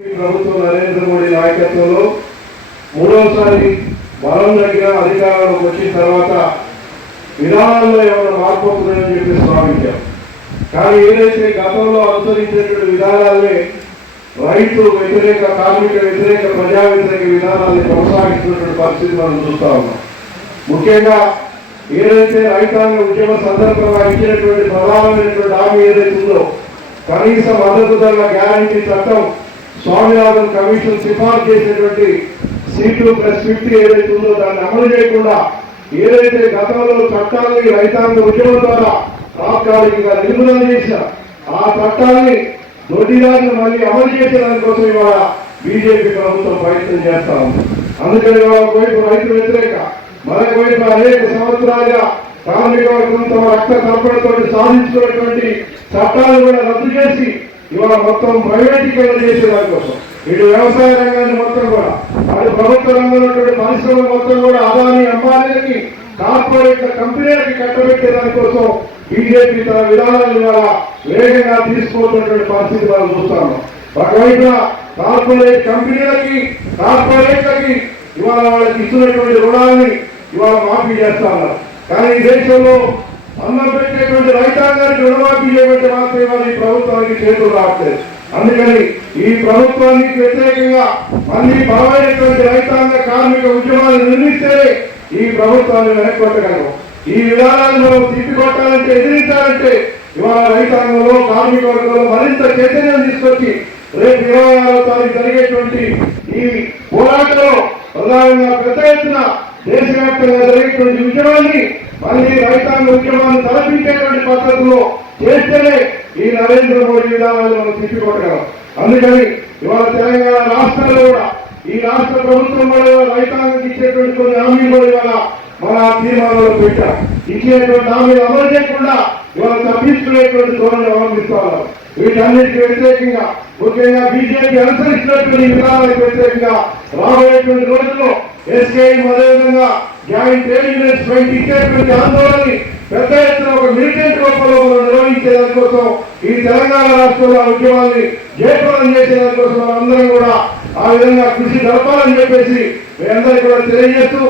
ప్రభుత్వం నరేంద్ర మోడీ నాయకత్వంలో మూడవసారి బలం దగ్గర అధికారంలోకి వచ్చిన తర్వాత విధానాల్లో ఏమైనా మార్పు అవుతుందని చెప్పి భావించాం కానీ ఏదైతే గతంలో అనుసరించినటువంటి విధానాలనే రైతు వ్యతిరేక కార్మిక వ్యతిరేక ప్రజా వ్యతిరేక విధానాన్ని కొనసాగిస్తున్నటువంటి పరిస్థితి మనం చూస్తా ఉన్నాం. ముఖ్యంగా ఏదైతే రైతాంగ ఉద్యమ సందర్భంగా ఇచ్చినటువంటి ప్రధానమైనటువంటి హామీ ఏదైతే ఉందో కనీస మద్దతు ధరల గ్యారంటీ చట్టం స్వామినాథన్ కమిషన్ సిఫార్సు చేసినటువంటి సీట్లు ప్లస్ ఫిఫ్టీ ఏదైతే ఉందో దాన్ని అమలు చేయకుండా ఏదైతే గతంలో చట్టాలని రైతాంగ ఉద్యమం ద్వారా తాత్కాలికంగా నిర్మూలన చేసిన ఆ చట్టాన్ని దొడ్డిదారిని మళ్ళీ అమలు చేసే దానికోసం ఇవాళ బీజేపీ ప్రభుత్వం ప్రయత్నం చేస్తా ఉంది. అందుకని ఒకవైపు రైతు వ్యతిరేక మరొకవైపు అనేక సంవత్సరాలుగా కార్మిక వర్గం తమ రక్త కల్పనతో సాధించుకున్నటువంటి చట్టాలు కూడా రద్దు చేసి ఇవాళ మొత్తం ప్రైవేటీకరణ చేసే దానికోసం ఇటు వ్యవసాయ రంగాన్ని మొత్తం కూడా అది ప్రభుత్వ రంగంలో పరిశ్రమలు మొత్తం కూడా అదాని అంబానీలకి కార్పొరేట్ కంపెనీలకి కట్టబెట్టే దానికోసం బీజేపీ తన విధానాలు ద్వారా వేగంగా తీసుకోవాల్సినటువంటి పరిస్థితి మనం చూస్తాము ఒకవైపున కార్పొరేట్ కంపెనీలకి కార్పొరేట్లకి ఇవాళ వాళ్ళకి ఇస్తున్నటువంటి రుణాన్ని ఇవాళ మాఫీ చేస్తా ఉన్నారు. కానీ ఈ దేశంలో అన్నం పెట్టేటువంటి రైతాంగానికి రుణమాఫీ చేయబట్టి ఈ ప్రభుత్వానికి చేతులు రావట్లేదు. అందుకని ఈ ప్రభుత్వానికి వ్యతిరేకంగా మళ్ళీ బలమైనటువంటి రైతాంగ కార్మిక ఉద్యమాలు నిర్మిస్తే ఈ ప్రభుత్వాన్ని వెనక్కొట్టగలము. ఈ విధానాన్ని మనం తిప్పికొట్టాలంటే ఎదిరించాలంటే ఇవాళ రైతాంగంలో కార్మిక వర్గంలో మరింత చైతన్యం తీసుకొచ్చి రేపు ఇరవై ఆరో తారీఖు జరిగేటువంటి ఈ పోరాటంలో ప్రధానంగా పెద్ద ఎత్తున దేశవ్యాప్తంగా జరిగేటువంటి ఉద్యమాన్ని మళ్ళీ రైతాంగ ఉద్యమాన్ని తలపించేటువంటి పద్ధతిలో చేస్తేనే ఈ నరేంద్ర మోడీ విధానాన్ని మనం తిప్పికొట్టగలం. అందుకని ఇవాళ తెలంగాణ రాష్ట్రంలో కూడా ఈ రాష్ట్ర ప్రభుత్వం కూడా రైతాంగం ఇచ్చేటువంటి కొన్ని హామీలు కూడా ఇవాళ మన తీర్మానంలో పెట్టాం ఇచ్చేటువంటి హామీలు అమలు చేయకుండా ఇవాళ తప్పించుకునేటువంటి ధోరణి అవలంబిస్తున్నారు వీటన్నిటికీ వ్యతిరేకంగా ముఖ్యంగా బీజేపీ అనుసరిస్తున్నటువంటి విధానాలకు వ్యతిరేకంగా రాబోయేటువంటి రోజుల్లో ఎస్కే అదేవిధంగా జాయింట్ ట్రేడ్ యూనియన్స్ ఇచ్చేటువంటి ఆందోళనని పెద్ద ఎత్తున ఒక మిలిటెంట్ రూపంలో మనం నిర్వహించే దానికోసం ఈ తెలంగాణ రాష్ట్రంలో ఉద్యమాన్ని జయప్రదం చేసే దానికోసం కూడా ఆ విధంగా కృషి జరపాలని చెప్పేసి మీ అందరికీ కూడా తెలియజేస్తూ